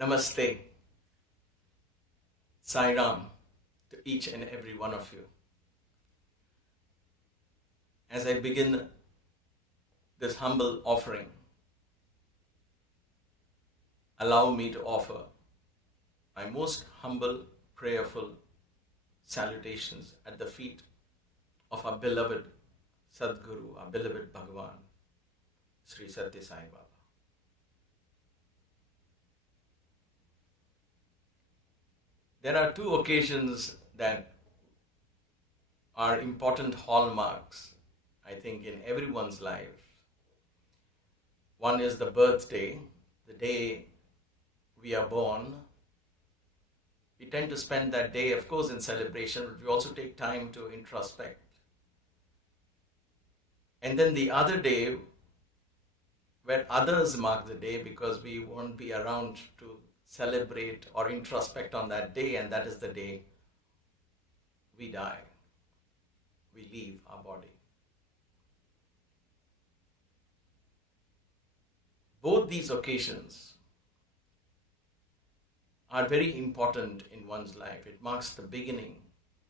Namaste, Sai Ram to each and every one of you. As I begin this humble offering, allow me to offer my most humble, prayerful salutations at the feet of our beloved Sadguru, our beloved Bhagavan, Sri Satya Sai Baba. There are two occasions that are important hallmarks, I think, in everyone's life. One is the birthday, the day we are born. We tend to spend that day, of course, in celebration, but we also take time to introspect. And then the other day, where others mark the day because we won't be around to celebrate or introspect on that day, and that is the day we die. We leave our body. Both these occasions are very important in one's life. It marks the beginning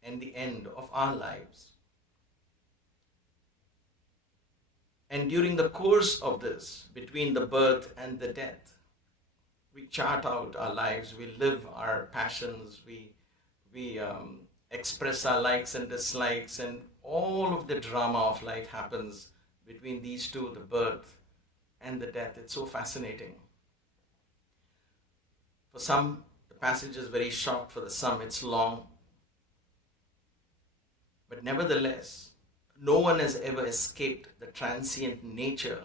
and the end of our lives. And during the course of this, between the birth and the death, we chart out our lives, we live our passions, we express our likes and dislikes, and all of the drama of life happens between these two, the birth and the death. It's so fascinating. For some, the passage is very short. For some, it's long. But nevertheless, no one has ever escaped the transient nature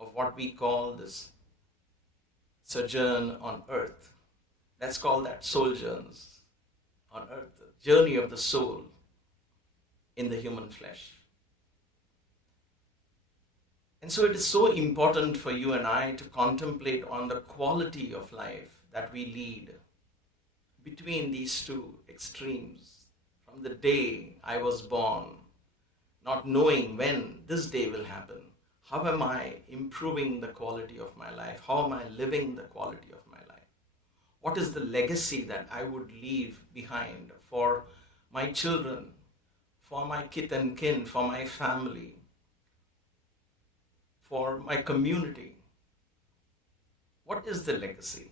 of what we call this sojourn on earth. Let's call that sojourns on earth, the journey of the soul in the human flesh. And so it is so important for you and I to contemplate on the quality of life that we lead between these two extremes. From the day I was born, not knowing when this day will happen, how am I improving the quality of my life? How am I living the quality of my life? What is the legacy that I would leave behind for my children, for my kith and kin, for my family, for my community? What is the legacy?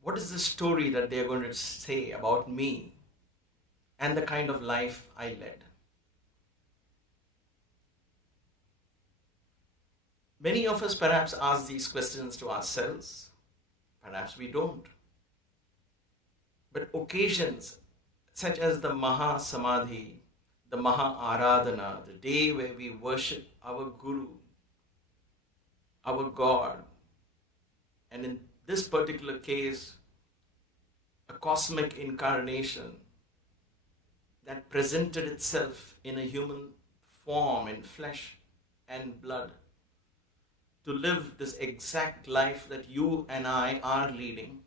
What is the story that they are going to say about me and the kind of life I led? Many of us perhaps ask these questions to ourselves. Perhaps we don't. But occasions such as the Mahasamadhi, the Maha-Aradhana, the day where we worship our Guru, our God, and in this particular case, a cosmic incarnation that presented itself in a human form, in flesh and blood, to live this exact life that you and I are leading.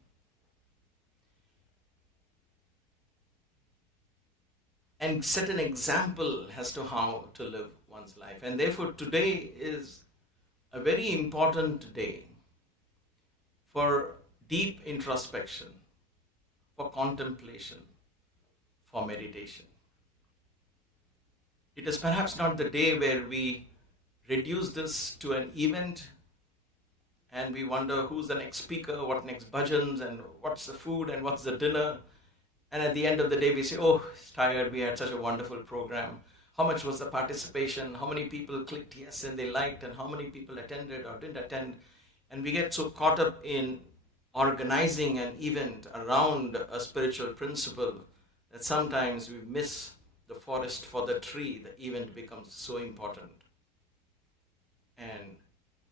And set an example as to how to live one's life. And therefore today is a very important day for deep introspection, for contemplation, for meditation. It is perhaps not the day where we reduce this to an event and we wonder who's the next speaker, what next bhajans, and what's the food and what's the dinner. And at the end of the day we say, oh, it's tired, we had such a wonderful program. How much was the participation? How many people clicked yes and they liked, and how many people attended or didn't attend? And we get so caught up in organizing an event around a spiritual principle that sometimes we miss the forest for the tree. The event becomes so important. And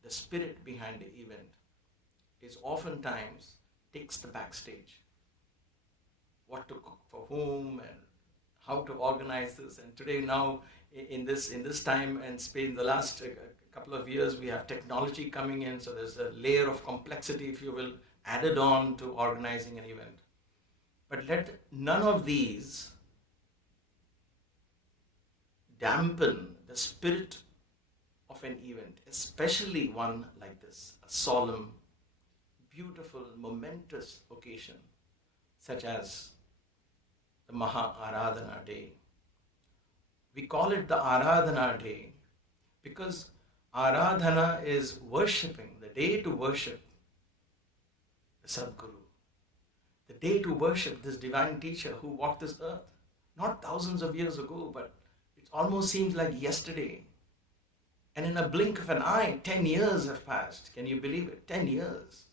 the spirit behind the event is oftentimes takes the backstage. What to cook for whom and how to organize this. And today now in this time and space, in the last couple of years, we have technology coming in. So there's a layer of complexity, if you will, added on to organizing an event. But let none of these dampen the spirit of an event, especially one like this, a solemn, beautiful, momentous occasion, such as the Maha-Aradhana Day. We call it the Aradhana Day because Aradhana is worshipping, the day to worship the Sadguru, the day to worship this divine teacher who walked this earth, not thousands of years ago, but it almost seems like yesterday. And in a blink of an eye, 10 years have passed. Can you believe it? 10 years.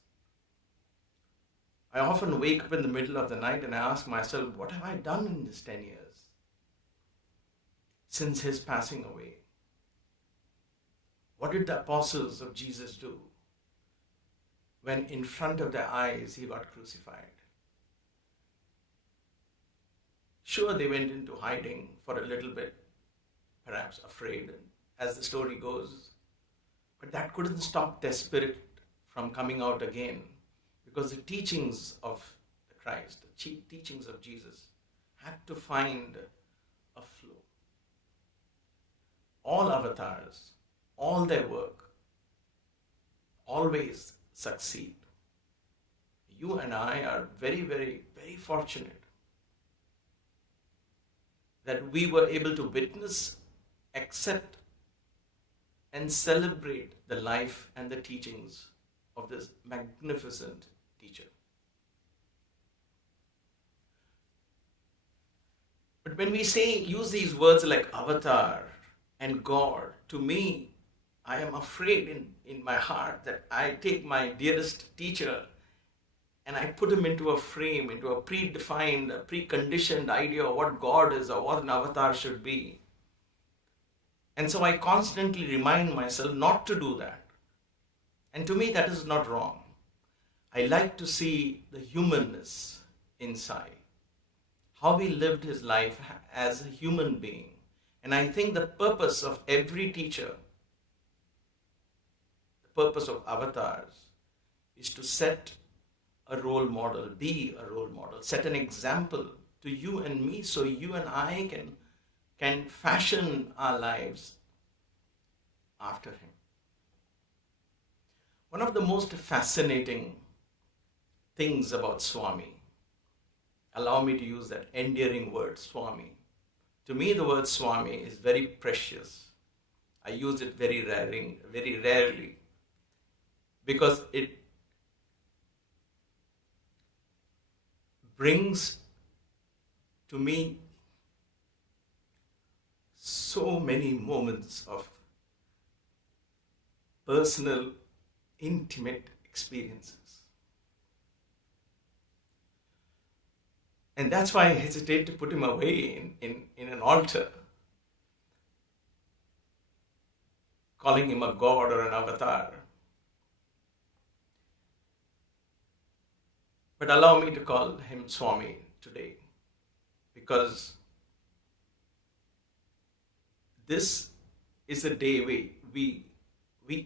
I often wake up in the middle of the night and I ask myself, what have I done in this 10 years since his passing away? What did the apostles of Jesus do when in front of their eyes he got crucified? Sure, they went into hiding for a little bit, perhaps afraid, as the story goes. But that couldn't stop their spirit from coming out again, because the teachings of the Christ, the teachings of Jesus, had to find a flow. All avatars, all their work, always succeed. You and I are very, very, very fortunate that we were able to witness, accept, and celebrate the life and the teachings of this magnificent teacher. But when we use these words like avatar and God, to me, I am afraid in my heart that I take my dearest teacher and I put him into a frame, into a predefined, preconditioned idea of what God is or what an avatar should be. And so I constantly remind myself not to do that. And to me, that is not wrong. I like to see the humanness inside, how he lived his life as a human being. And I think the purpose of every teacher, the purpose of avatars, is to set a role model, be a role model, set an example to you and me so you and I can fashion our lives after him. One of the most fascinating things about Swami, allow me to use that endearing word, Swami. To me, the word Swami is very precious. I use it very rarely, because it brings to me so many moments of personal, intimate experiences. And that's why I hesitate to put him away in an altar, calling him a god or an avatar. But allow me to call him Swami today, because this is the day we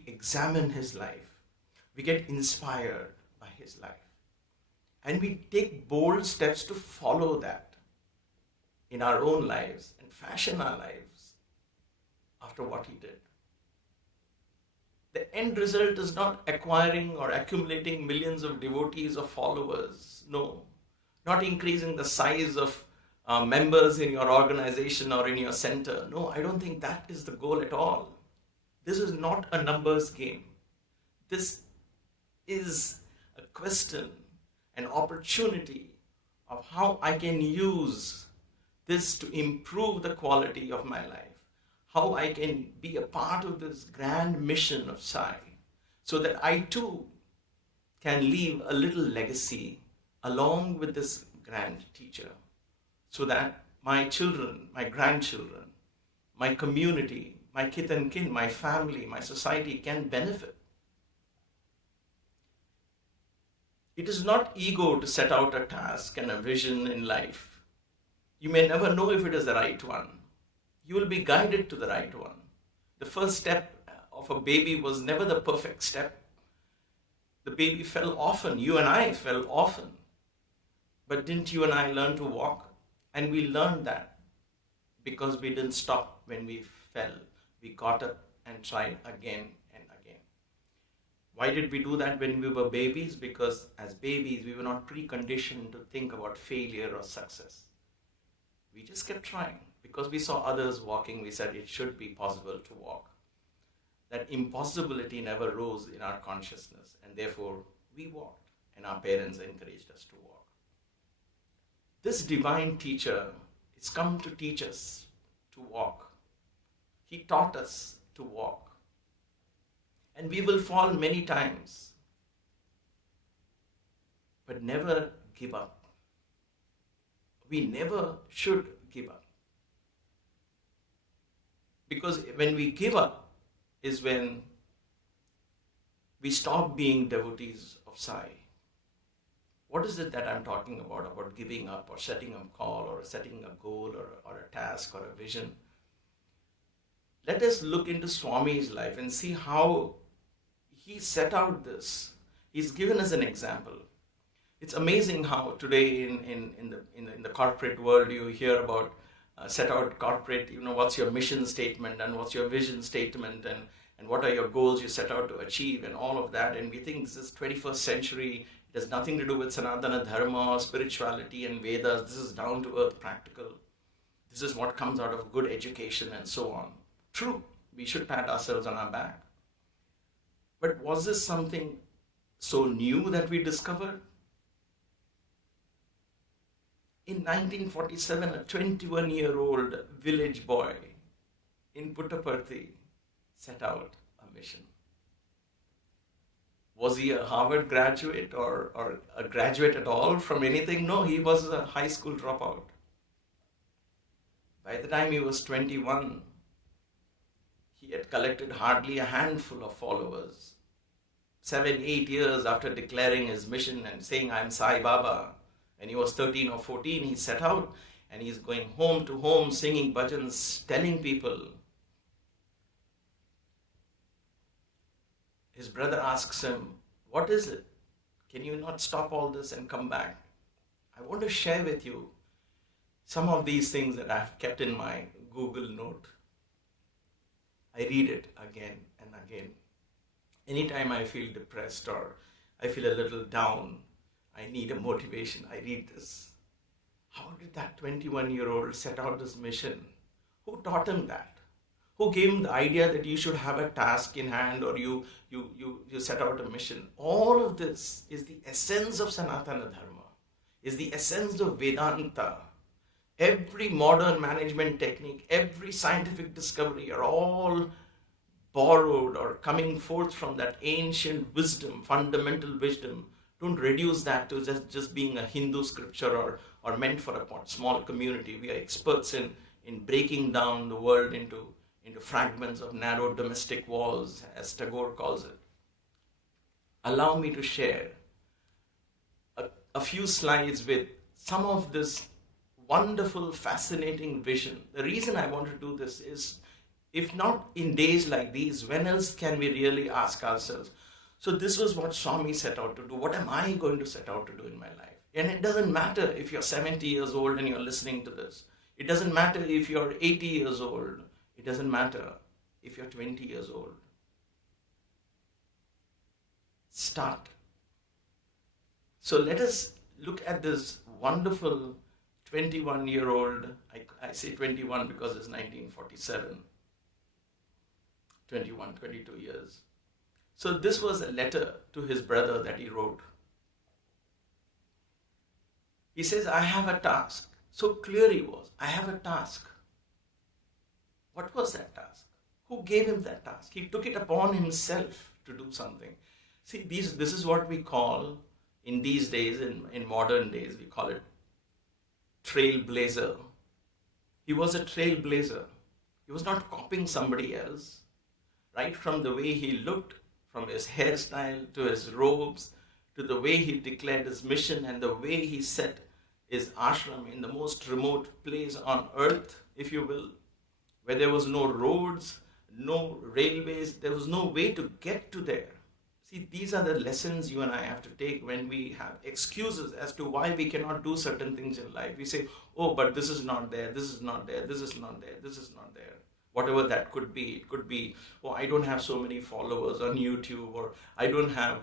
examine his life, we get inspired by his life, and we take bold steps to follow that in our own lives and fashion our lives after what he did. The end result is not acquiring or accumulating millions of devotees or followers. No, not increasing the size of members in your organization or in your center. No, I don't think that is the goal at all. This is not a numbers game. This is a question, an opportunity of how I can use this to improve the quality of my life. How I can be a part of this grand mission of Sai, so that I too can leave a little legacy along with this grand teacher, so that my children, my grandchildren, my community, my kith and kin, my family, my society can benefit. It is not ego to set out a task and a vision in life. You may never know if it is the right one. You will be guided to the right one. The first step of a baby was never the perfect step. The baby fell often. You and I fell often. But didn't you and I learn to walk? And we learned that because we didn't stop when we fell. We got up and tried again and again. Why did we do that when we were babies? Because as babies, we were not preconditioned to think about failure or success. We just kept trying. Because we saw others walking, we said it should be possible to walk. That impossibility never rose in our consciousness, and therefore we walked, and our parents encouraged us to walk. This divine teacher is come to teach us to walk. He taught us to walk. And we will fall many times, but never give up. We never should give up. Because when we give up is when we stop being devotees of Sai. What is it that I'm talking about giving up or setting a call or setting a goal or a task or a vision? Let us look into Swami's life and see how he set out this. He's given us an example. It's amazing how today in the corporate world you hear about set out corporate, what's your mission statement and what's your vision statement and what are your goals you set out to achieve and all of that. And we think this is 21st century. It has nothing to do with Sanathana Dharma or spirituality and Vedas. This is down to earth practical. This is what comes out of good education and so on. True, we should pat ourselves on our back. But was this something so new that we discovered? In 1947, a 21-year-old village boy in Puttaparthi set out a mission. Was he a Harvard graduate or a graduate at all from anything? No, he was a high school dropout. By the time he was 21, he had collected hardly a handful of followers. 7, 8 years after declaring his mission and saying, I'm Sai Baba, when he was 13 or 14, he set out and he's going home to home, singing bhajans, telling people. His brother asks him, what is it? Can you not stop all this and come back? I want to share with you some of these things that I've kept in my Google note. I read it again and again. Anytime I feel depressed or I feel a little down, I need a motivation, I read this. How did that 21-year-old set out this mission? Who taught him that? Who gave him the idea that you should have a task in hand or you set out a mission? All of this is the essence of Sanathana Dharma, is the essence of Vedanta. Every modern management technique, every scientific discovery are all borrowed or coming forth from that ancient wisdom, fundamental wisdom. Don't reduce that to just being a Hindu scripture or meant for a small community. We are experts in breaking down the world into fragments of narrow domestic walls, as Tagore calls it. Allow me to share a few slides with some of this wonderful, fascinating vision. The reason I want to do this is, if not in days like these, when else can we really ask ourselves? So this was what Swami set out to do. What am I going to set out to do in my life? And it doesn't matter if you're 70 years old and you're listening to this. It doesn't matter if you're 80 years old. It doesn't matter if you're 20 years old. Start. So let us look at this wonderful 21-year-old, I say 21 because it's 1947, 21, 22 years. So this was a letter to his brother that he wrote. He says, I have a task. So clear he was, I have a task. What was that task? Who gave him that task? He took it upon himself to do something. See, this is what we call, in these days, in modern days, we call it Trailblazer. He was a trailblazer. He was not copying somebody else. Right from the way he looked, from his hairstyle to his robes, to the way he declared his mission and the way he set his ashram in the most remote place on earth, if you will, where there was no roads, no railways, there was no way to get to there. See, these are the lessons you and I have to take when we have excuses as to why we cannot do certain things in life. We say, oh, but this is not there, this is not there, this is not there, this is not there. whatever that could be. It could be, oh, I don't have so many followers on YouTube, or I don't have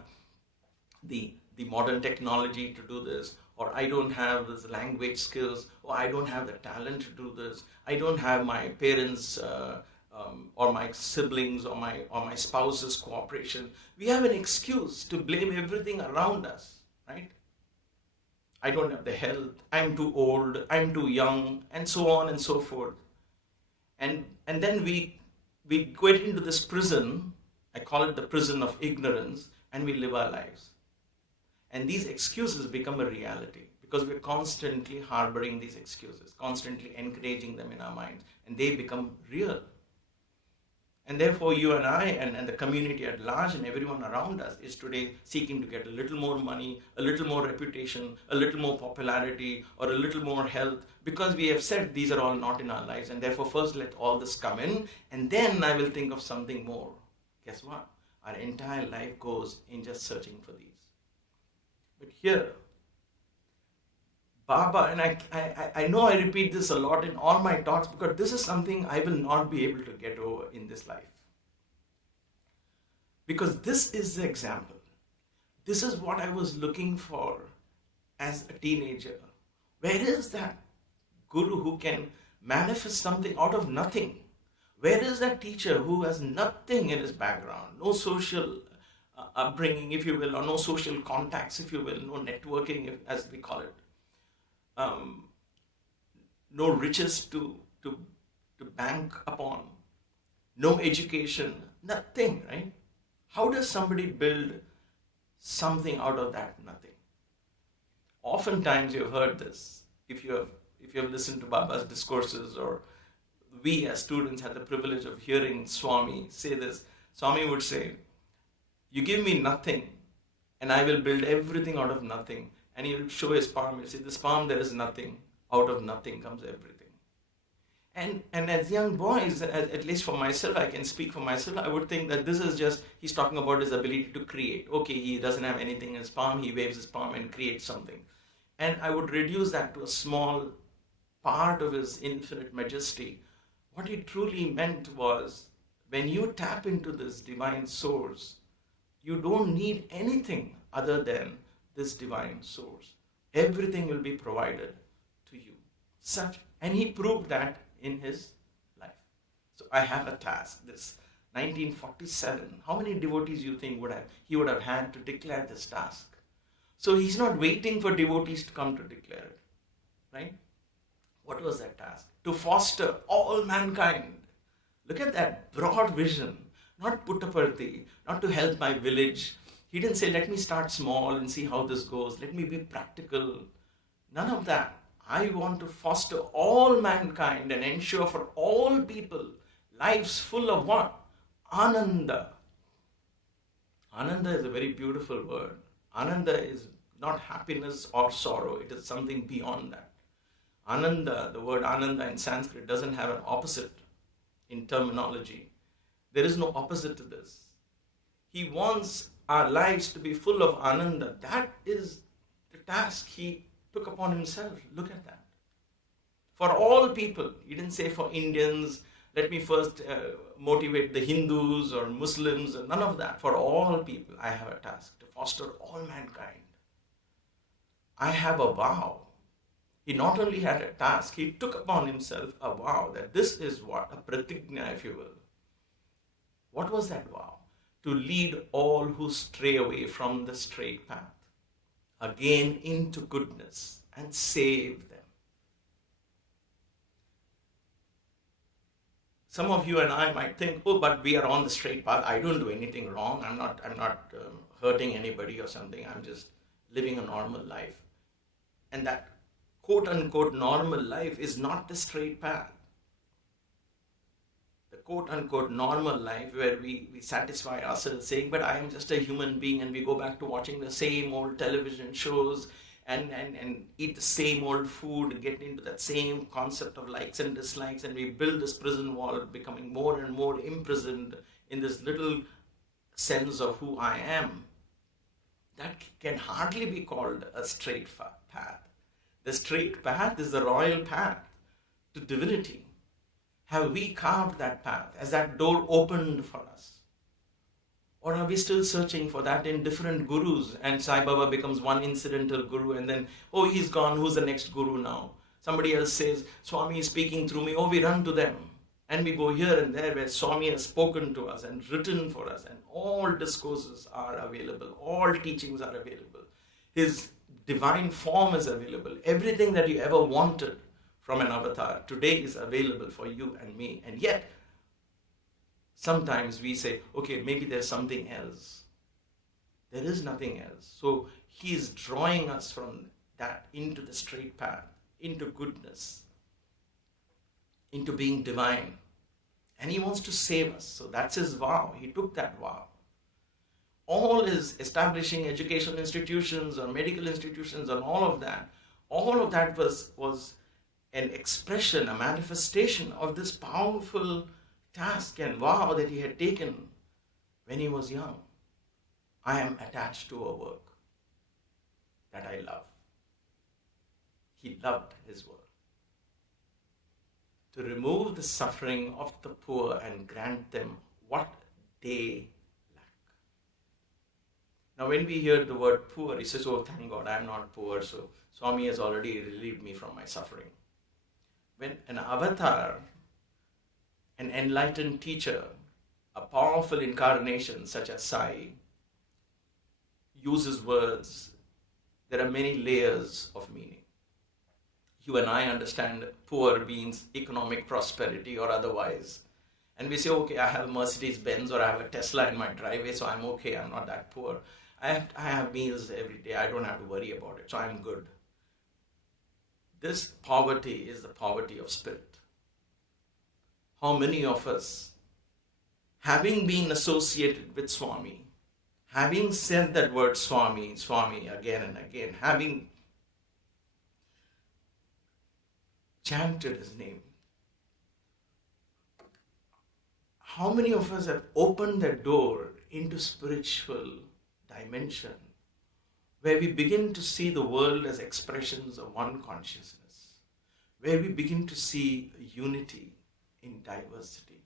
the modern technology to do this, or I don't have this language skills, or I don't have the talent to do this, I don't have my parents or my siblings or my spouse's cooperation. We have an excuse to blame everything around us, right? I don't have the health, I'm too old, I'm too young, and so on and so forth. And then we get into this prison, I call it the prison of ignorance, and we live our lives. And these excuses become a reality because we're constantly harboring these excuses, constantly encouraging them in our minds, and they become real. And therefore, you and I and the community at large and everyone around us is today seeking to get a little more money, a little more reputation, a little more popularity, or a little more health, because we have said these are all not in our lives. And therefore, first let all this come in, and then I will think of something more. Guess what? Our entire life goes in just searching for these. But here, Baba, and I know I repeat this a lot in all my talks because this is something I will not be able to get over in this life. Because this is the example. This is what I was looking for as a teenager. Where is that guru who can manifest something out of nothing? Where is that teacher who has nothing in his background, no social upbringing, if you will, or no social contacts, if you will, no networking, as we call it, no riches to bank upon, no education, nothing, right? How does somebody build something out of that nothing? Oftentimes you've heard this, if you have listened to Baba's discourses, or we as students had the privilege of hearing Swami say this. Swami would say, you give me nothing and I will build everything out of nothing. And he would show his palm. He'd say, this palm, there is nothing. Out of nothing comes everything. And as young boys, at least for myself, I can speak for myself, I would think that this is just, he's talking about his ability to create. Okay, he doesn't have anything in his palm, he waves his palm and creates something. And I would reduce that to a small part of his infinite majesty. What he truly meant was, when you tap into this divine source, you don't need anything other than this divine source. Everything will be provided to you. And he proved that in his life. So I have a task. This 1947. How many devotees you think he would have had to declare this task? So he's not waiting for devotees to come to declare it, right? What was that task? To foster all mankind. Look at that broad vision. Not Puttaparthi, not to help my village. He didn't say, let me start small and see how this goes. Let me be practical. None of that. I want to foster all mankind and ensure for all people lives full of what? Ananda. Ananda is a very beautiful word. Ananda is not happiness or sorrow. It is something beyond that. Ananda, the word Ananda in Sanskrit doesn't have an opposite in terminology. There is no opposite to this. He wants our lives to be full of Ananda. That is the task he took upon himself. Look at that. For all people. He didn't say for Indians, let me first motivate the Hindus or Muslims, or none of that. For all people, I have a task to foster all mankind. I have a vow. He not only had a task, he took upon himself a vow that this is what, a pratigna, if you will. What was that vow? To lead all who stray away from the straight path again into goodness and save them. Some of you and I might think, oh, but we are on the straight path. I don't do anything wrong. I'm not hurting anybody or something. I'm just living a normal life. And that quote unquote normal life is not the straight path. The quote unquote normal life where we satisfy ourselves saying, but I am just a human being, and we go back to watching the same old television shows and eat the same old food, get into that same concept of likes and dislikes, and we build this prison wall, becoming more and more imprisoned in this little sense of who I am. That can hardly be called a straight path. The straight path is the royal path to divinity. Have we carved that path? Has that door opened for us? Or are we still searching for that in different gurus, and Sai Baba becomes one incidental guru, and then, oh, he's gone, who's the next guru now? Somebody else says, Swami is speaking through me, oh, we run to them. And we go here and there where Swami has spoken to us and written for us, and all discourses are available, all teachings are available. His divine form is available. Everything that you ever wanted from an avatar today is available for you and me. And yet, sometimes we say, okay, maybe there's something else. There is nothing else. So he is drawing us from that into the straight path, into goodness, into being divine. And he wants to save us. So that's his vow. He took that vow. All his establishing educational institutions or medical institutions and all of that was an expression, a manifestation of this powerful task and vow that he had taken when he was young. I am attached to a work that I love. He loved his work. To remove the suffering of the poor and grant them what they lack. Now when we hear the word poor, he says, oh, thank God, I am not poor, so Swami has already relieved me from my suffering. When an avatar, an enlightened teacher, a powerful incarnation such as Sai, uses words, there are many layers of meaning. You and I understand poor means economic prosperity or otherwise. And we say, okay, I have a Mercedes-Benz or I have a Tesla in my driveway, so I'm okay, I'm not that poor. I have meals every day, I don't have to worry about it, so I'm good. This poverty is the poverty of spirit. How many of us, having been associated with Swami, having said that word Swami, Swami again and again, having chanted his name, how many of us have opened the door into spiritual dimension where we begin to see the world as expressions of one consciousness, where we begin to see unity in diversity?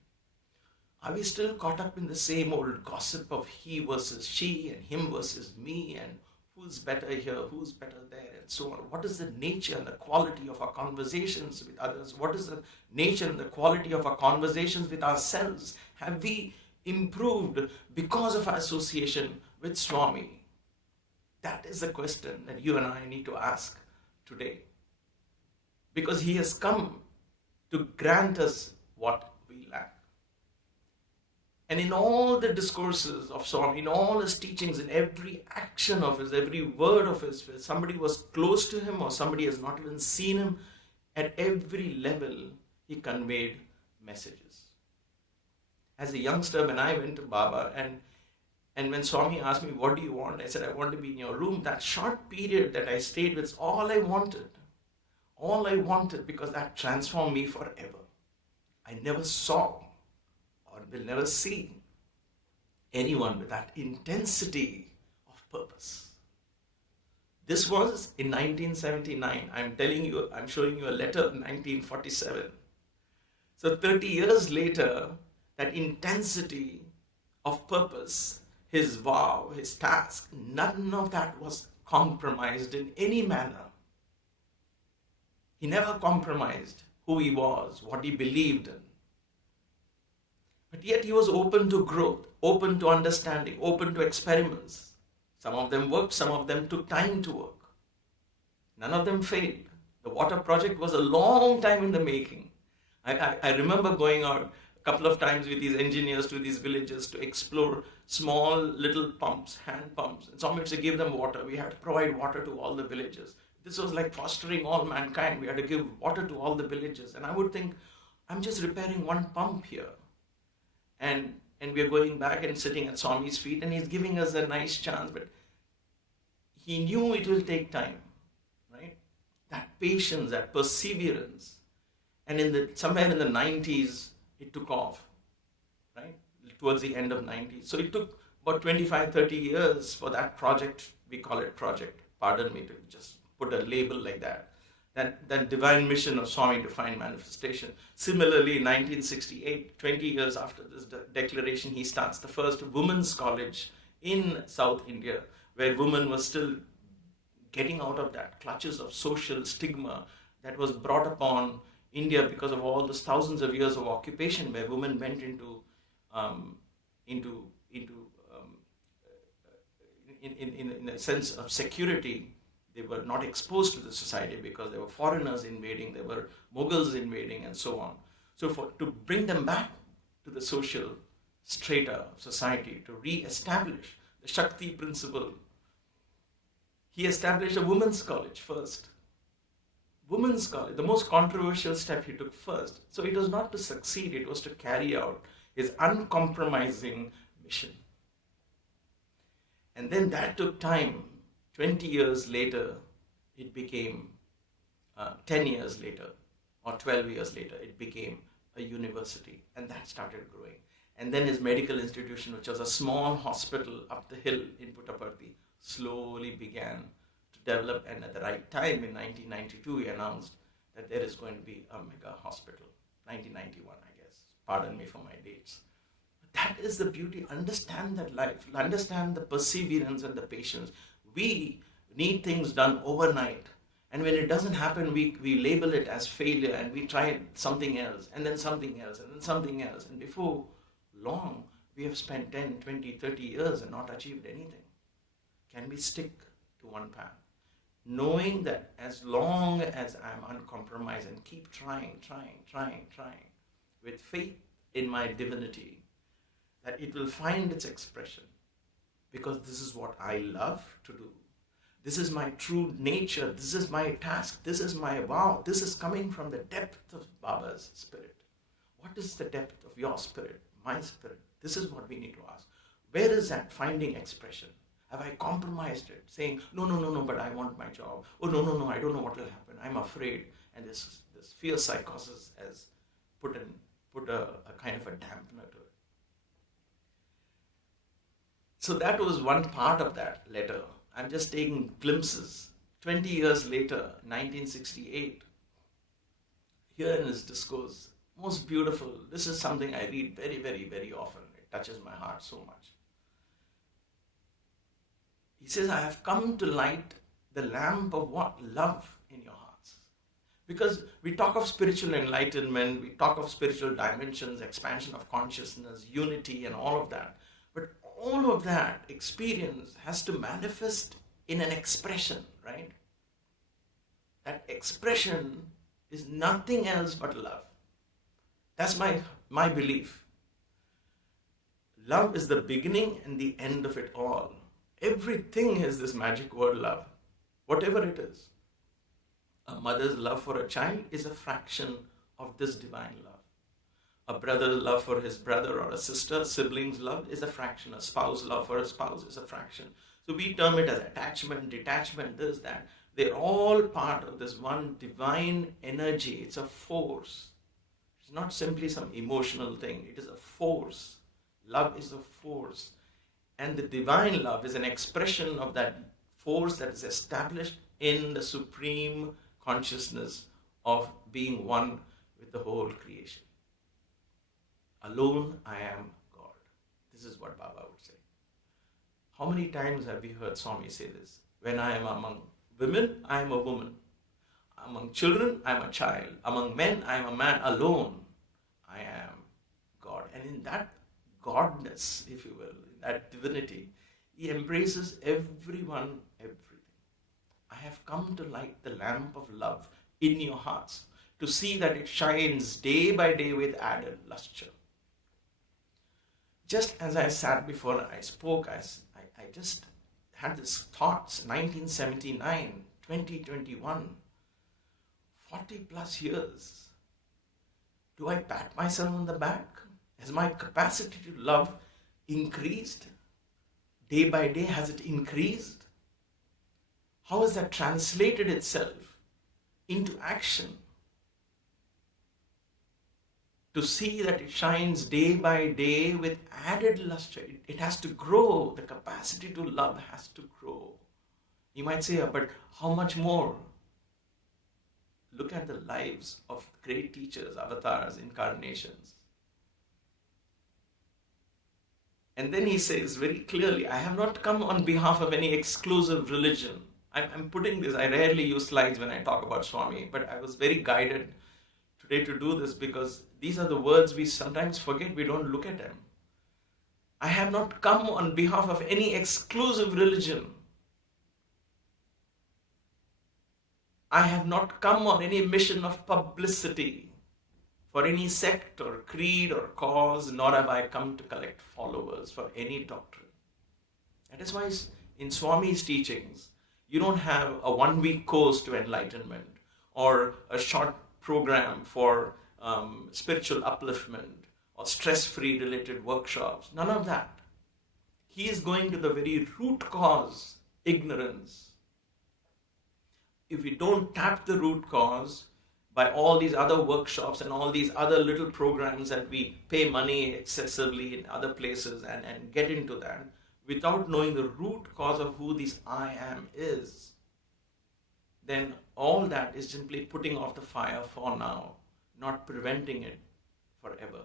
Are we still caught up in the same old gossip of he versus she and him versus me and who's better here, who's better there, and so on? What is the nature and the quality of our conversations with others? What is the nature and the quality of our conversations with ourselves? Have we improved because of our association with Swami? That is the question that you and I need to ask today. Because he has come to grant us what we lack. And in all the discourses of Swami, in all his teachings, in every action of his, every word of his, where somebody was close to him or somebody has not even seen him, at every level he conveyed messages. As a youngster, when I went to Baba and when Swami asked me, what do you want? I said, I want to be in your room. That short period that I stayed with is all I wanted. All I wanted, because that transformed me forever. I never saw or will never see anyone with that intensity of purpose. This was in 1979. I'm showing you a letter in 1947. So 30 years later, that intensity of purpose, his vow, his task, none of that was compromised in any manner. He never compromised who he was, what he believed in. But yet he was open to growth, open to understanding, open to experiments. Some of them worked, some of them took time to work. None of them failed. The water project was a long time in the making. I remember going out a couple of times with these engineers to these villages to explore small little pumps, hand pumps. And Swami used to give them water. We had to provide water to all the villages. This was like fostering all mankind. We had to give water to all the villages. And I would think, I'm just repairing one pump here. And we are going back and sitting at Swami's feet, and he's giving us a nice chance, but he knew it will take time, right? That patience, that perseverance. And somewhere in the 90s, it took off, right? Towards the end of 90s. So it took about 25, 30 years for that project, we call it project, pardon me to just put a label like that that divine mission of Swami to find manifestation. Similarly, in 1968, 20 years after this declaration, he starts the first women's college in South India, where women were still getting out of that clutches of social stigma that was brought upon India because of all those thousands of years of occupation, where women went into in a sense of security. They were not exposed to the society because there were foreigners invading, there were Mughals invading, and so on. So to bring them back to the social strata of society, to re-establish the Shakti principle, he established a women's college first. Women's college, the most controversial step he took first. So it was not to succeed, it was to carry out his uncompromising mission. And then that took time. 20 years later, it became, 10 years later, or 12 years later, it became a university. And that started growing. And then his medical institution, which was a small hospital up the hill in Puttaparthi, slowly began to develop. And at the right time, in 1992, he announced that there is going to be a mega hospital. 1991, I guess. Pardon me for my dates. That is the beauty. Understand that life. Understand the perseverance and the patience. We need things done overnight. And when it doesn't happen, we label it as failure and we try something else and then something else and then something else. And before long, we have spent 10, 20, 30 years and not achieved anything. Can we stick to one path? Knowing that as long as I'm uncompromised and keep trying, with faith in my divinity, that it will find its expression, because this is what I love to do. This is my true nature. This is my task. This is my vow. This is coming from the depth of Baba's spirit. What is the depth of your spirit, my spirit? This is what we need to ask. Where is that finding expression? Have I compromised it, saying, no, but I want my job. Oh, no, I don't know what will happen. I'm afraid. And this fear psychosis has put a kind of a dampener to it. So that was one part of that letter. I'm just taking glimpses. 20 years later, 1968, here in his discourse, most beautiful. This is something I read very, very, very often. It touches my heart so much. He says, I have come to light the lamp of what? Love in your hearts. Because we talk of spiritual enlightenment, we talk of spiritual dimensions, expansion of consciousness, unity and all of that. But all of that experience has to manifest in an expression, right? That expression is nothing else but love. That's my belief. Love is the beginning and the end of it all. Everything is this magic word love, whatever it is. A mother's love for a child is a fraction of this divine love. A brother's love for his brother or a sister, sibling's love is a fraction. A spouse's love for a spouse is a fraction. So we term it as attachment, detachment, this, that. They're all part of this one divine energy. It's a force. It's not simply some emotional thing. It is a force. Love is a force. And the divine love is an expression of that force that is established in the supreme consciousness of being one with the whole creation. Alone I am God. This is what Baba would say. How many times have we heard Swami say this? When I am among women, I am a woman. Among children, I am a child. Among men, I am a man. Alone, I am God. And in that godness, if you will, in that divinity, he embraces everyone, everything. I have come to light the lamp of love in your hearts, to see that it shines day by day with added luster. Just as I sat before I spoke, I just had this thoughts, 1979, 2021, 40 plus years. Do I pat myself on the back? Has my capacity to love increased? Day by day, has it increased? How has that translated itself into action? To see that it shines day by day with added luster. It has to grow. The capacity to love has to grow. You might say, but how much more? look at the lives of great teachers, avatars, incarnations. And then he says very clearly, I have not come on behalf of any exclusive religion. I'm putting this, I rarely use slides when I talk about Swami, but I was very guided today to do this because these are the words we sometimes forget, we don't look at them. I have not come on behalf of any exclusive religion. I have not come on any mission of publicity for any sect or creed or cause, nor have I come to collect followers for any doctrine. That is why in Swami's teachings, you don't have a 1-week course to enlightenment or a short program for spiritual upliftment or stress-free related workshops. None of that. He is going to the very root cause, ignorance. If we don't tap the root cause by all these other workshops and all these other little programs that we pay money excessively in other places and get into that, without knowing the root cause of who this I am is, then all that is simply putting off the fire for now, not preventing it forever.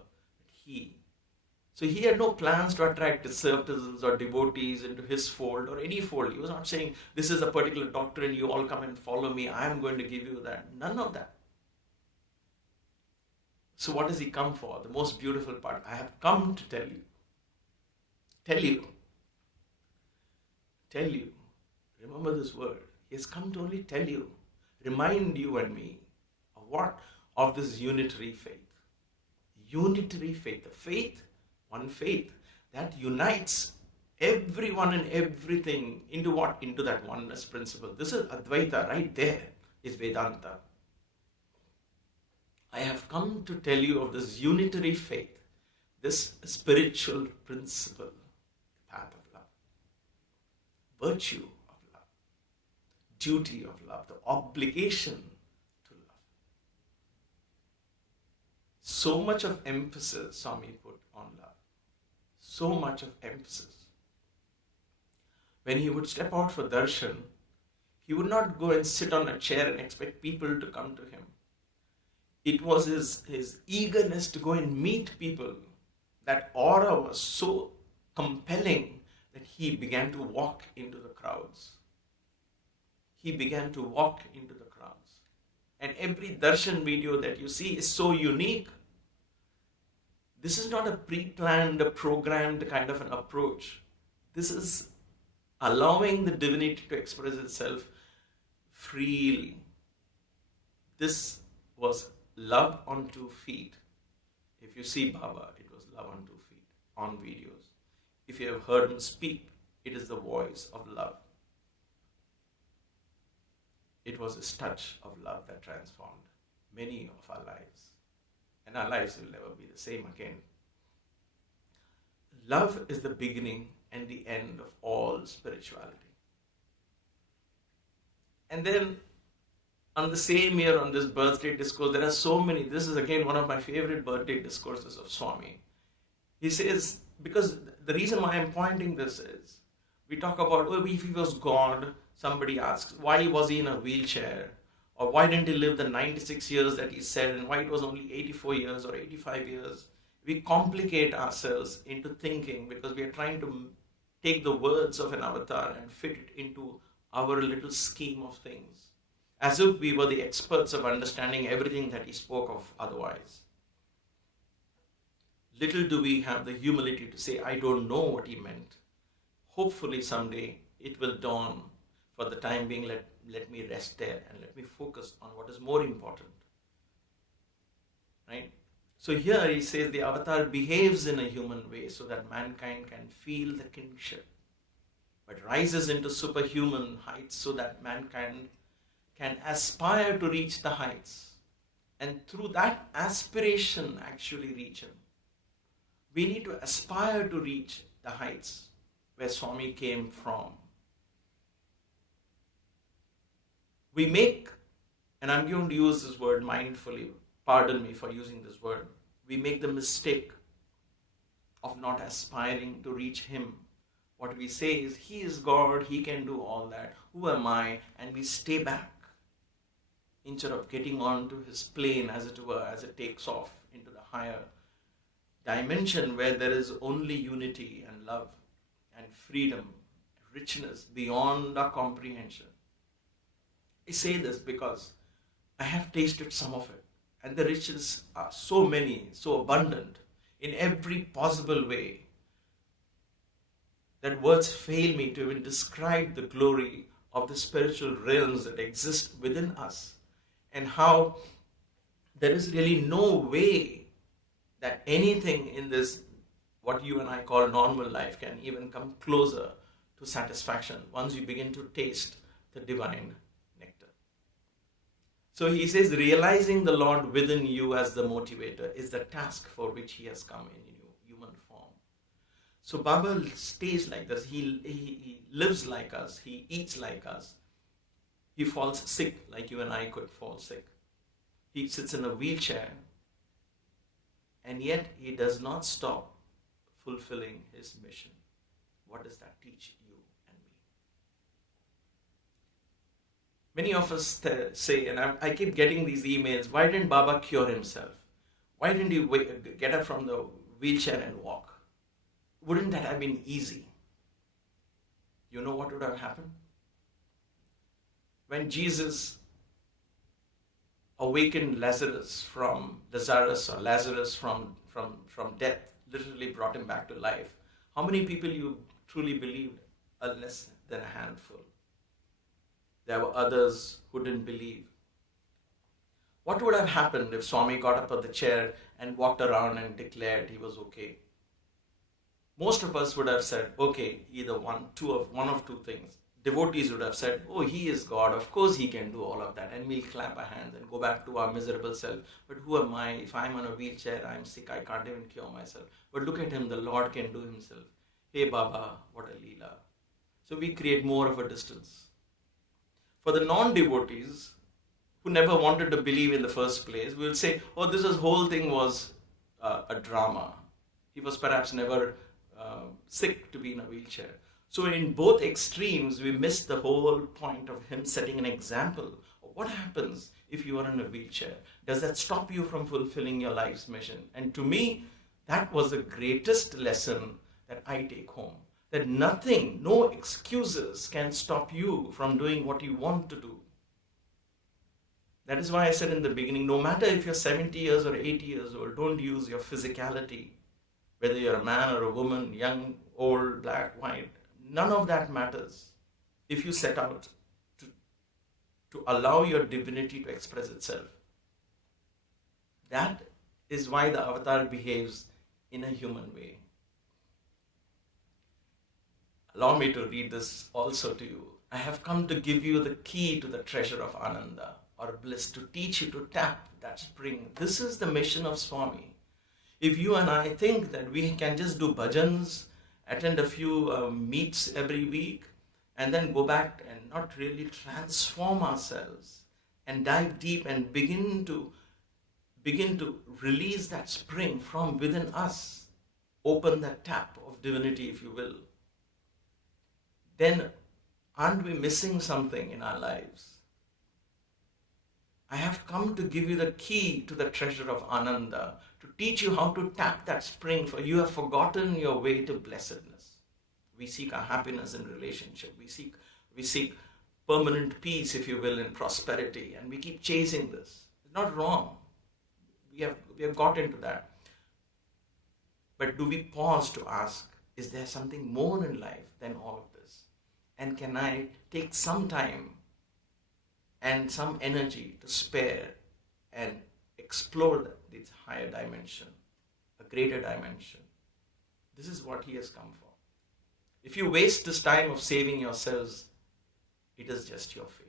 So he had no plans to attract disciples or devotees into his fold or any fold. He was not saying, this is a particular doctrine, you all come and follow me, I am going to give you that. None of that. So what does he come for? The most beautiful part. I have come to tell you. Remember this word. He has come to only tell you, remind you and me of what? Of this unitary faith. Unitary faith. The faith, one faith that unites everyone and everything into what? Into that oneness principle. This is Advaita, right there is Vedanta. I have come to tell you of this unitary faith, this spiritual principle, the path of love, virtue of love, duty of love, the obligation to love. So much of emphasis Swami put on love. So much of emphasis. When he would step out for darshan, he would not go and sit on a chair and expect people to come to him. It was his eagerness to go and meet people. That aura was so compelling that he began to walk into the crowds. And every darshan video that you see is so unique. This is not a pre-planned, a programmed kind of an approach. This is allowing the divinity to express itself freely. This was love on 2 feet. If you see Baba, it was love on 2 feet on videos. If you have heard him speak, it is the voice of love. It was his touch of love that transformed many of our lives. And our lives will never be the same again. Love is the beginning and the end of all spirituality. And then on the same year, on this birthday discourse, there are so many. This is again one of my favorite birthday discourses of Swami. He says, because the reason why I'm pointing this is, we talk about, oh, if he was God, somebody asks, why was he in a wheelchair? Or why didn't he live the 96 years that he said, and why it was only 84 years or 85 years? We complicate ourselves into thinking because we are trying to take the words of an avatar and fit it into our little scheme of things, as if we were the experts of understanding everything that he spoke of otherwise. Little do we have the humility to say, I don't know what he meant. Hopefully someday it will dawn. For the time being, let me rest there and let me focus on what is more important. Right? So here he says the avatar behaves in a human way so that mankind can feel the kinship, but rises into superhuman heights so that mankind can aspire to reach the heights, and through that aspiration actually reach him. We need to aspire to reach the heights where Swami came from. We make, and I'm going to use this word mindfully, pardon me for using this word, we make the mistake of not aspiring to reach him. What we say is, he is God, he can do all that. Who am I? And we stay back. instead of getting onto his plane, as it were, as it takes off into the higher dimension where there is only unity and love and freedom, richness beyond our comprehension. I say this because I have tasted some of it, and the riches are so many, so abundant in every possible way that words fail me to even describe the glory of the spiritual realms that exist within us, and how there is really no way that anything in this, what you and I call normal life, can even come closer to satisfaction once you begin to taste the divine nectar. So he says, realizing the Lord within you as the motivator is the task for which he has come in human form. So Baba stays like this. He lives like us. He eats like us. He falls sick like you and I could fall sick. He sits in a wheelchair, and yet he does not stop fulfilling his mission. What does that teach you and me? Many of us say, and I keep getting these emails, why didn't Baba cure himself? Why didn't he get up from the wheelchair and walk? Wouldn't that have been easy? You know what would have happened? When Jesus awakened Lazarus from death, literally brought him back to life, how many people you truly believed? Less than a handful. There were others who didn't believe. What would have happened if Swami got up at the chair and walked around and declared he was okay? Most of us would have said, okay, either one of two things. Devotees would have said, oh, he is God, of course he can do all of that, and we'll clap our hands and go back to our miserable self. But who am I? If I'm on a wheelchair, I'm sick, I can't even cure myself. But look at him, the Lord can do himself. Hey Baba, what a Leela. So we create more of a distance. For the non-devotees who never wanted to believe in the first place, we will say, oh, this whole thing was a drama. He was perhaps never sick to be in a wheelchair. So in both extremes, we miss the whole point of him setting an example. What happens if you are in a wheelchair? Does that stop you from fulfilling your life's mission? And to me, that was the greatest lesson that I take home. That nothing, no excuses can stop you from doing what you want to do. That is why I said in the beginning, no matter if you're 70 years or 80 years old, don't use your physicality. Whether you're a man or a woman, young, old, black, white, none of that matters if you set out to allow your divinity to express itself. That is why the avatar behaves in a human way. Allow me to read this also to you. I have come to give you the key to the treasure of Ananda or bliss, to teach you to tap that spring. This is the mission of Swami. If you and I think that we can just do bhajans, attend a few meets every week, and then go back and not really transform ourselves and dive deep and begin to release that spring from within us, open that tap of divinity, if you will, then aren't we missing something in our lives? I have come to give you the key to the treasure of Ananda, to teach you how to tap that spring, for you have forgotten your way to blessedness. We seek our happiness in relationship. We seek permanent peace, if you will, in prosperity, and we keep chasing this. It's not wrong. We have got into that. But do we pause to ask, is there something more in life than all of this? And can I take some time and some energy to spare and explore this higher dimension, a greater dimension? This is what he has come for. If you waste this time of saving yourselves, it is just your fate.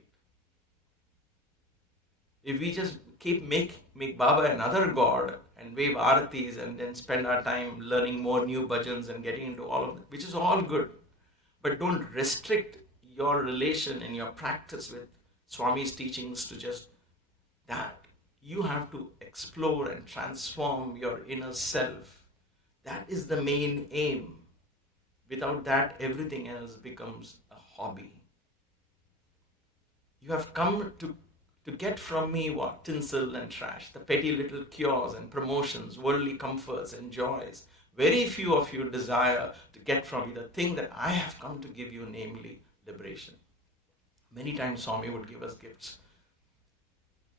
If we just keep make Baba another god and wave aratis and then spend our time learning more new bhajans and getting into all of it, which is all good, but don't restrict your relation and your practice with Swami's teachings to just that. You have to explore and transform your inner self. That is the main aim. Without that, everything else becomes a hobby. You have come to to get from me what? Tinsel and trash, the petty little cures and promotions, worldly comforts and joys. Very few of you desire to get from me the thing that I have come to give you, namely liberation. Many times Swami would give us gifts.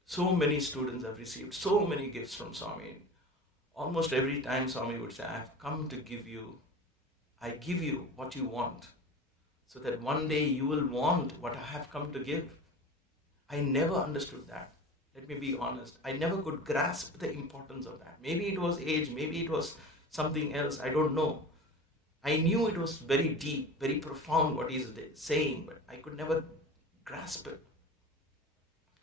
So many students have received so many gifts from Swami. Almost every time Swami would say, I have come to give you, I give you what you want, so that one day you will want what I have come to give. I never understood that. Let me be honest. I never could grasp the importance of that. Maybe it was age, maybe it was something else, I don't know. I knew it was very deep, very profound what he's saying, but I could never grasp it.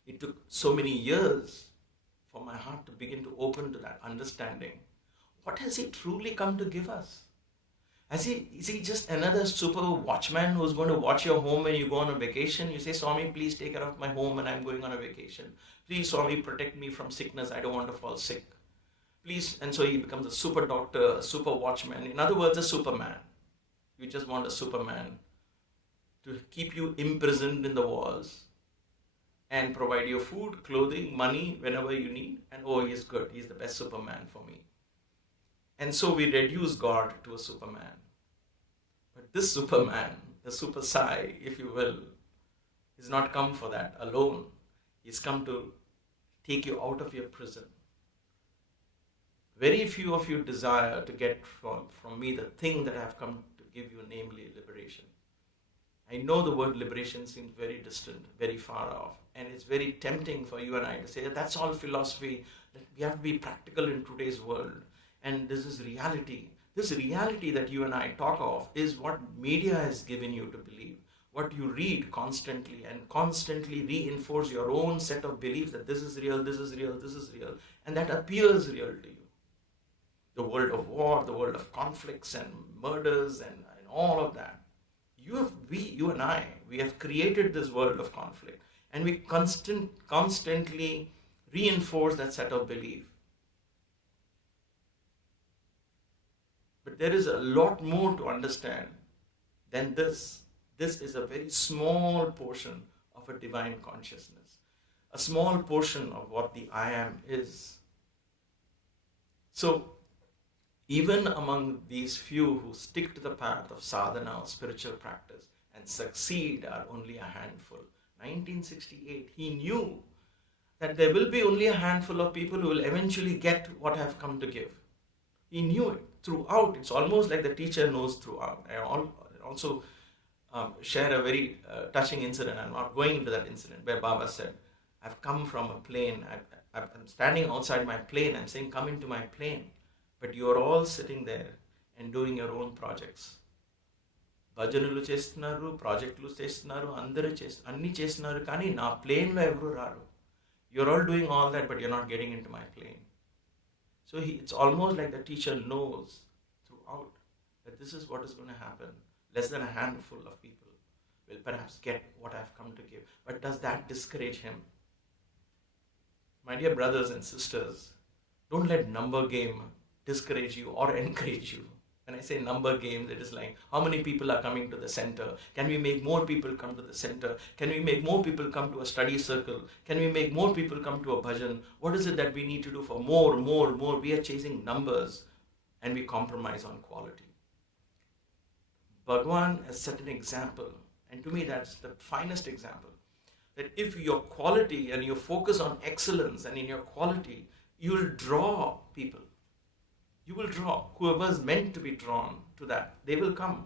It took so many years for my heart to begin to open to that understanding. What has he truly come to give us? Is he just another super watchman who's going to watch your home when you go on a vacation? You say, Swami, please take care of my home and I'm going on a vacation. Please, Swami, protect me from sickness. I don't want to fall sick. Please. And so he becomes a super doctor, a super watchman. In other words, a superman. You just want a superman to keep you imprisoned in the walls and provide you food, clothing, money whenever you need. And oh, he's good. He's the best superman for me. And so we reduce God to a superman. But this superman, the super Sai, if you will, is not come for that alone. He's come to take you out of your prison. Very few of you desire to get from me the thing that I have come to give you, namely liberation. I know the word liberation seems very distant, very far off, and it's very tempting for you and I to say that's all philosophy. We have to be practical in today's world, and this is reality. This reality that you and I talk of is what media has given you to believe, what you read constantly and constantly reinforce your own set of beliefs that this is real, this is real, this is real, and that appears real to you. The world of war, the world of conflicts and murders and all of that. You and I, we have created this world of conflict, and we constantly reinforce that set of belief. But there is a lot more to understand than this. This is a very small portion of a divine consciousness, a small portion of what the I am is. So, even among these few who stick to the path of sadhana or spiritual practice and succeed are only a handful. 1968, he knew that there will be only a handful of people who will eventually get what I have come to give. He knew it throughout. It's almost like the teacher knows throughout. I also share a very touching incident. I'm not going into that incident, where Baba said, I've come from a plane. I'm standing outside my plane. I'm saying, come into my plane. But you're all sitting there and doing your own projects. భజనలు చేస్తున్నారు, ప్రాజెక్టులు చేస్తున్నారు, అన్ని చేస్తున్నారు, కానీ నా ప్లేన్లో ఎవరు రారు. You're all doing all that, but you're not getting into my plane. So it's almost like the teacher knows throughout that this is what is going to happen. Less than a handful of people will perhaps get what I've come to give. But does that discourage him? My dear brothers and sisters, don't let number game discourage you or encourage you. When I say number games, it is like, how many people are coming to the center? Can we make more people come to the center? Can we make more people come to a study circle? Can we make more people come to a bhajan? What is it that we need to do for more? We are chasing numbers and we compromise on quality. Bhagwan has set an example, and to me that's the finest example, that if your quality and you focus on excellence and in your quality, you will draw people. You will draw. Whoever is meant to be drawn to that, they will come.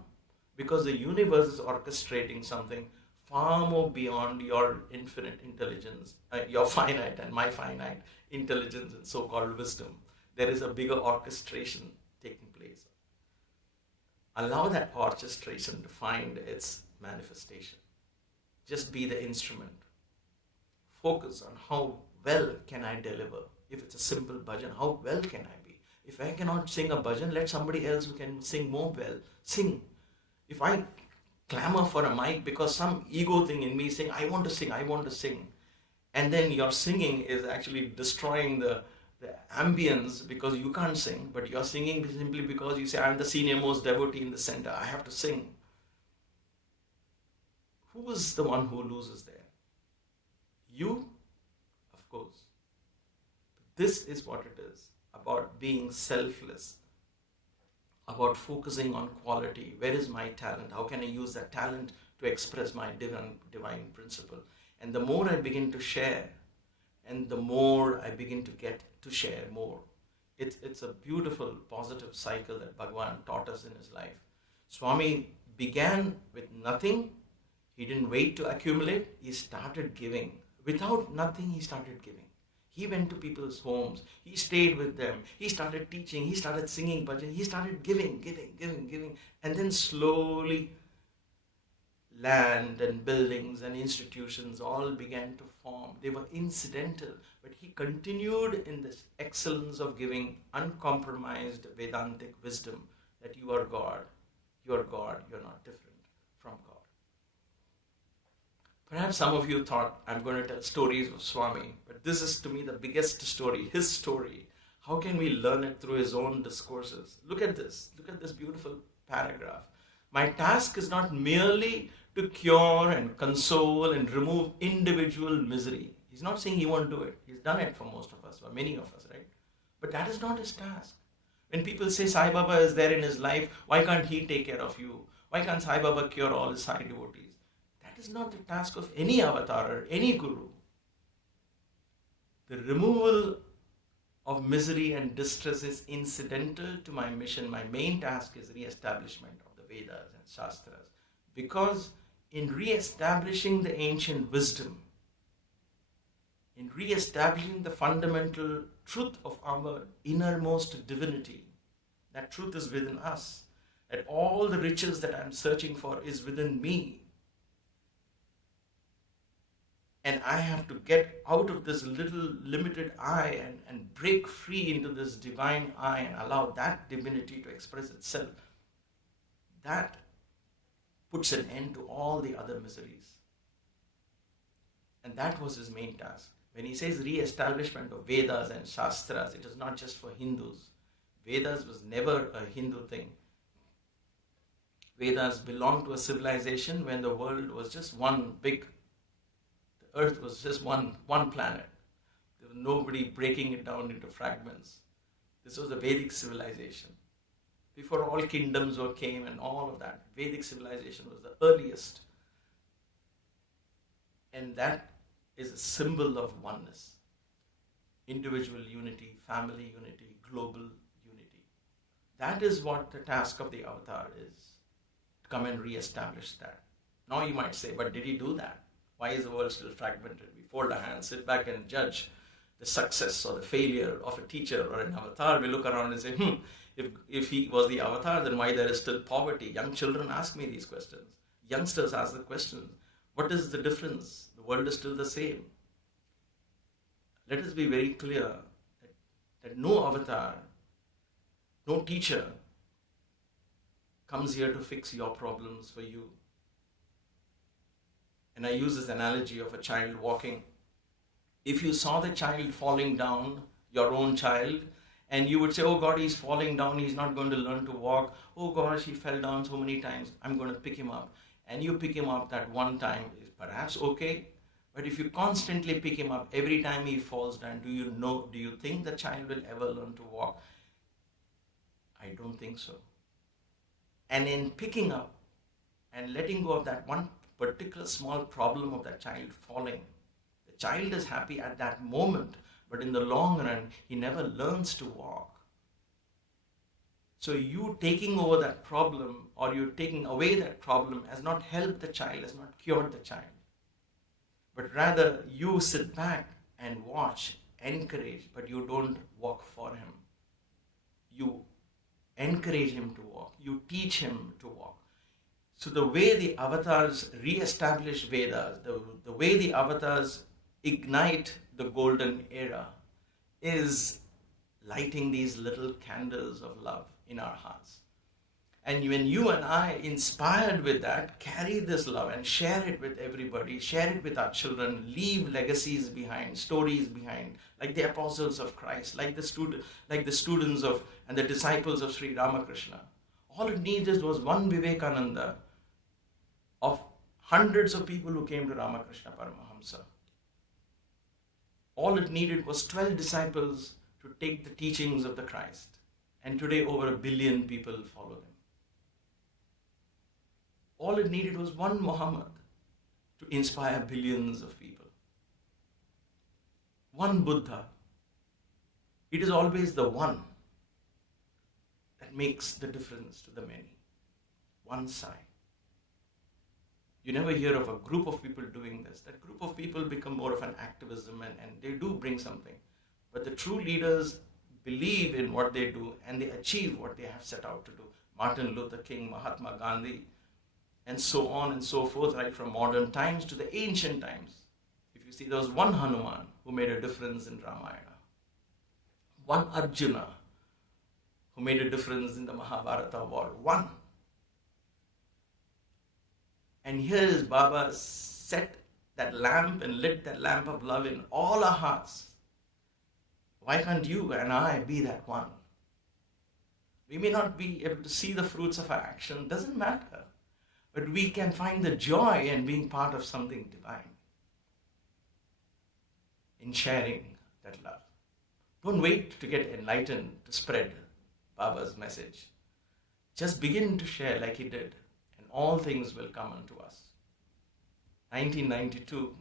Because the universe is orchestrating something far more beyond your infinite intelligence, your finite and my finite intelligence and so-called wisdom. There is a bigger orchestration taking place. Allow that orchestration to find its manifestation. Just be the instrument. Focus on how well can I deliver. If it's a simple bhajan, how well can I be? If I cannot sing a bhajan, let somebody else who can sing more well sing. If I clamor for a mic because some ego thing in me saying, I want to sing, and then your singing is actually destroying the ambience because you can't sing, but you're singing simply because you say, I'm the senior most devotee in the center, I have to sing. Who is the one who loses there? You of course. This is what it is, about being selfless, about focusing on quality. Where is my talent? How can I use that talent to express my divine principle? And the more I begin to share, and the more I begin to get to share more. It's a beautiful, positive cycle that Bhagavan taught us in his life. Swami began with nothing. He didn't wait to accumulate. He started giving. Without nothing, he started giving. He went to people's homes. He stayed with them. He started teaching. He started singing bhajan. He started giving. And then slowly, land and buildings and institutions all began to form. They were incidental, but he continued in this excellence of giving uncompromised Vedantic wisdom that you are God, you're not different from God. Perhaps some of you thought I'm going to tell stories of Swami, but this is to me the biggest story, his story. How can we learn it through his own discourses? Look at this beautiful paragraph. My task is not merely to cure and console and remove individual misery. He's not saying he won't do it. He's done it for most of us, for many of us, right? But that is not his task. When people say Sai Baba is there in his life, why can't he take care of you? Why can't Sai Baba cure all his Sai devotees? That is not the task of any avatar or any guru. The removal of misery and distress is incidental to my mission. My main task is re-establishment of the Vedas and Shastras. Because in re-establishing the ancient wisdom, in re-establishing the fundamental truth of our innermost divinity, that truth is within us, that all the riches that I'm searching for is within me. And I have to get out of this little limited I and break free into this divine I and allow that divinity to express itself. That puts an end to all the other miseries. And that was his main task. When he says re-establishment of Vedas and Shastras, it is not just for Hindus. Vedas was never a Hindu thing. Vedas belonged to a civilization when the world was just one big, the earth was just one planet. There was nobody breaking it down into fragments. This was a Vedic civilization. Before all kingdoms came and all of that, Vedic civilization was the earliest. And that is a symbol of oneness. Individual unity, family unity, global unity. That is what the task of the avatar is. To come and re-establish that. Now you might say, but did he do that? Why is the world still fragmented? We fold our hands, sit back and judge the success or the failure of a teacher or an avatar. We look around and say, if he was the avatar, then why there is still poverty? Young children ask me these questions. Youngsters ask the questions. What is the difference? The world is still the same. Let us be very clear that no avatar, no teacher comes here to fix your problems for you. And I use this analogy of a child walking. If you saw the child falling down, your own child, and you would say, oh God, he's falling down, he's not going to learn to walk. Oh gosh, he fell down so many times, I'm going to pick him up. And you pick him up that one time, is perhaps okay. But if you constantly pick him up every time he falls down, do you think the child will ever learn to walk? I don't think so. And in picking up and letting go of that one particular small problem of that child falling, the child is happy at that moment, but in the long run, he never learns to walk. So you taking over that problem or you taking away that problem has not helped the child, has not cured the child. But rather you sit back and watch, encourage, but you don't walk for him. You encourage him to walk. You teach him to walk. So the way the avatars re-establish Vedas, the way the avatars ignite the golden era is lighting these little candles of love in our hearts. And when you and I, inspired with that, carry this love and share it with everybody, share it with our children, leave legacies behind, stories behind, like the apostles of Christ, like the students of and the disciples of Sri Ramakrishna. All it needed was one Vivekananda of hundreds of people who came to Ramakrishna Paramahamsa. All it needed was 12 disciples to take the teachings of the Christ. And today over 1 billion people follow them. All it needed was one Muhammad to inspire billions of people. One Buddha. It is always the one that makes the difference to the many. One side. You never hear of a group of people doing this. That group of people become more of an activism and they do bring something. But the true leaders believe in what they do and they achieve what they have set out to do. Martin Luther King, Mahatma Gandhi, and so on and so forth, right from modern times to the ancient times. If you see, there was one Hanuman who made a difference in Ramayana. One Arjuna who made a difference in the Mahabharata war. One. And here is Baba set that lamp and lit that lamp of love in all our hearts. Why can't you and I be that one? We may not be able to see the fruits of our action, doesn't matter. But we can find the joy in being part of something divine. In sharing that love. Don't wait to get enlightened to spread Baba's message. Just begin to share like he did. All things will come unto us. 1992,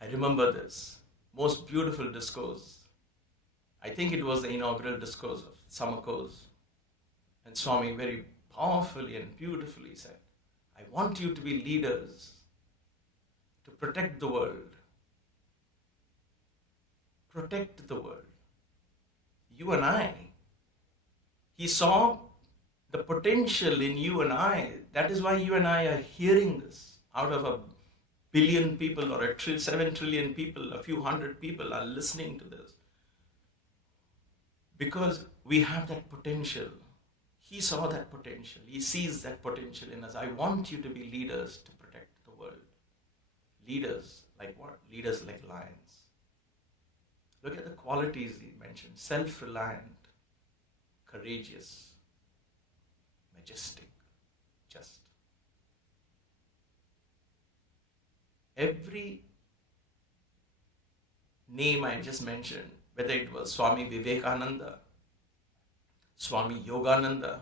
I remember this most beautiful discourse. I think it was the inaugural discourse of Samako's. And Swami very powerfully and beautifully said, I want you to be leaders to protect the world. Protect the world. You and I. He saw the potential in you and I. That is why you and I are hearing this. Out of 1 billion people or 7 trillion people, a few hundred people are listening to this. Because we have that potential. He saw that potential. He sees that potential in us. I want you to be leaders to protect the world. Leaders like what? Leaders like lions. Look at the qualities he mentioned. Self-reliant, courageous, majestic, just. Every name I just mentioned, whether it was Swami Vivekananda, Swami Yogananda,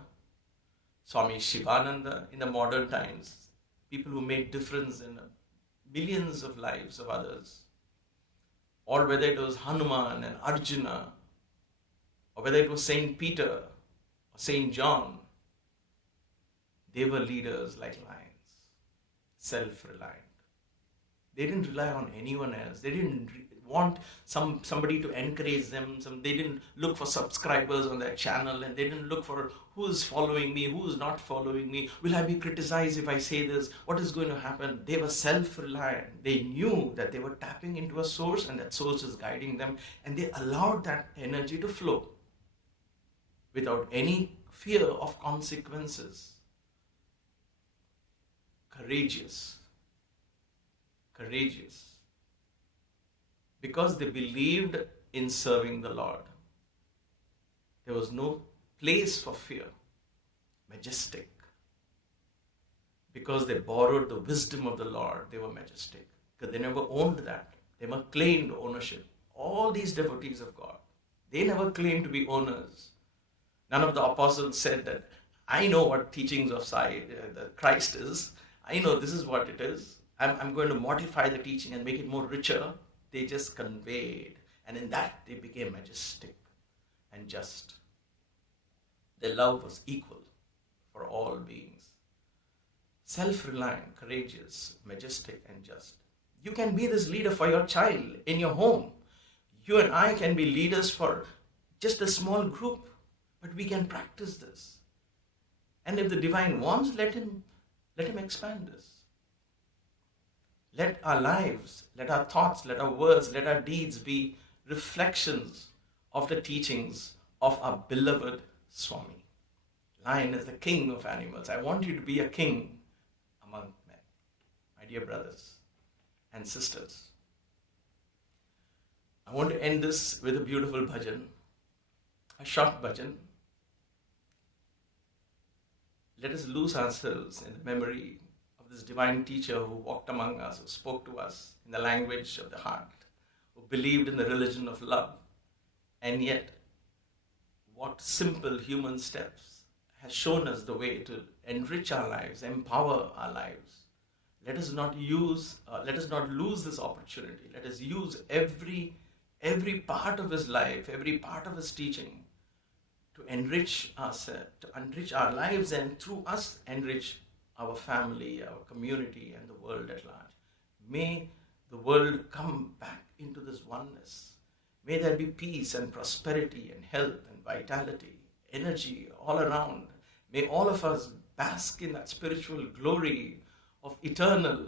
Swami Shivananda in the modern times, people who made difference in millions of lives of others, or whether it was Hanuman and Arjuna, or whether it was Saint Peter or Saint John, they were leaders like lions, self-reliant. They didn't rely on anyone else. They didn't want somebody to encourage them. They didn't look for subscribers on their channel, and they didn't look for who is following me, who is not following me. Will I be criticized if I say this? What is going to happen? They were self-reliant. They knew that they were tapping into a source, and that source is guiding them, and they allowed that energy to flow without any fear of consequences. Courageous. Because they believed in serving the Lord. There was no place for fear. Majestic. Because they borrowed the wisdom of the Lord, they were majestic. Because they never owned that. They never claimed ownership. All these devotees of God, they never claimed to be owners. None of the apostles said that, I know what teachings of Christ is. I know this is what it is. I'm going to modify the teaching and make it more richer. They just conveyed. And in that, they became majestic and just. Their love was equal for all beings. Self-reliant, courageous, majestic, and just. You can be this leader for your child in your home. You and I can be leaders for just a small group. But we can practice this. And if the divine wants, let him expand this. Let our lives, let our thoughts, let our words, let our deeds be reflections of the teachings of our beloved Swami. Lion is the king of animals. I want you to be a king among men, my dear brothers and sisters. I want to end this with a beautiful bhajan, a short bhajan. Let us lose ourselves in the memory of this divine teacher who walked among us, who spoke to us in the language of the heart, who believed in the religion of love. And yet, what simple human steps has shown us the way to enrich our lives, empower our lives. Let us not lose this opportunity. Let us use every part of his life, every part of his teaching to enrich ourselves, to enrich our lives, and through us enrich our family, our community, and the world at large. May the world come back into this oneness. May there be peace and prosperity and health and vitality, energy all around. May all of us bask in that spiritual glory of eternal,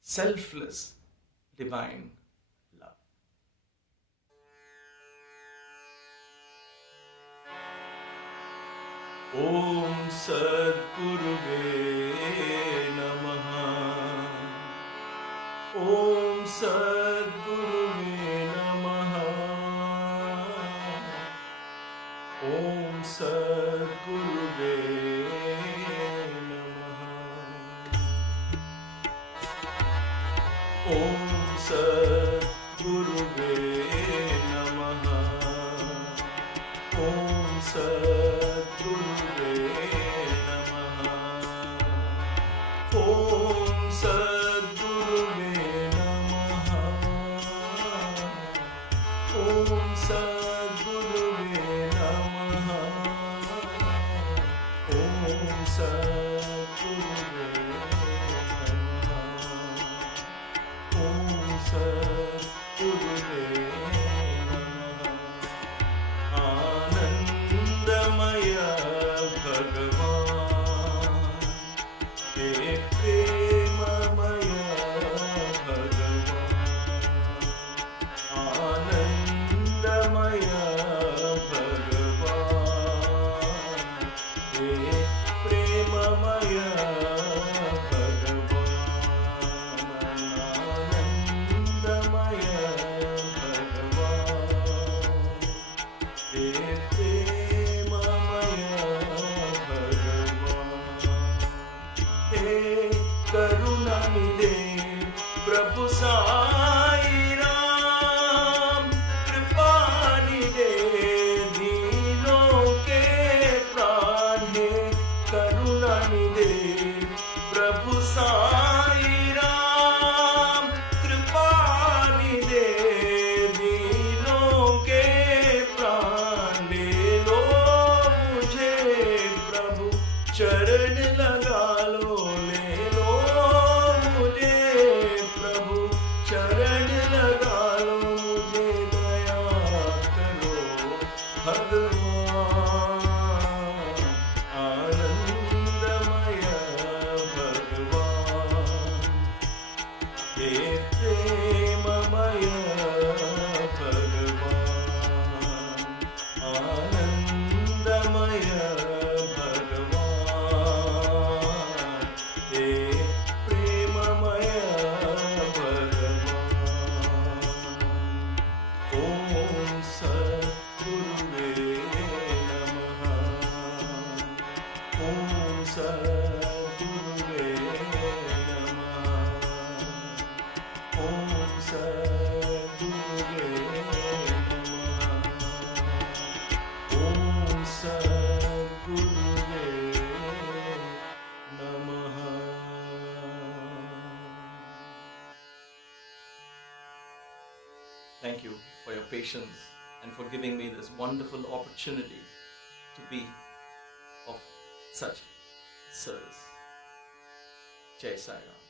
selfless, divine love. Om Sadguruve Namaha. Om Sadguruve Namaha. Om Sadguruve Om Sadguruve Namaha. Om Sadguruve Namaha. Om Sadguruve Namaha. Om Sadguruve Namaha. Om Sadguruve Sadguruve Namaha. Anandamaya Bhagavan, He Premamaya Bhagavan. Anandamaya Bhagavan, He Premamaya Prabhu Sai Ram, Kripanide, Dino ke pran hai, Karunanide, Prabhu Sai Ram, Kripanide, Dino ke pran, de lo mujhe Prabhu charan laga lo. चरण लगा लो मुझे दया करो भगवान आनंदमय भगवान हे प्रेममय भगवान आनंदमय भगवान हे प्रेममय Thank you for your patience and for giving me this wonderful opportunity to be of such service. Jai Sai Ram.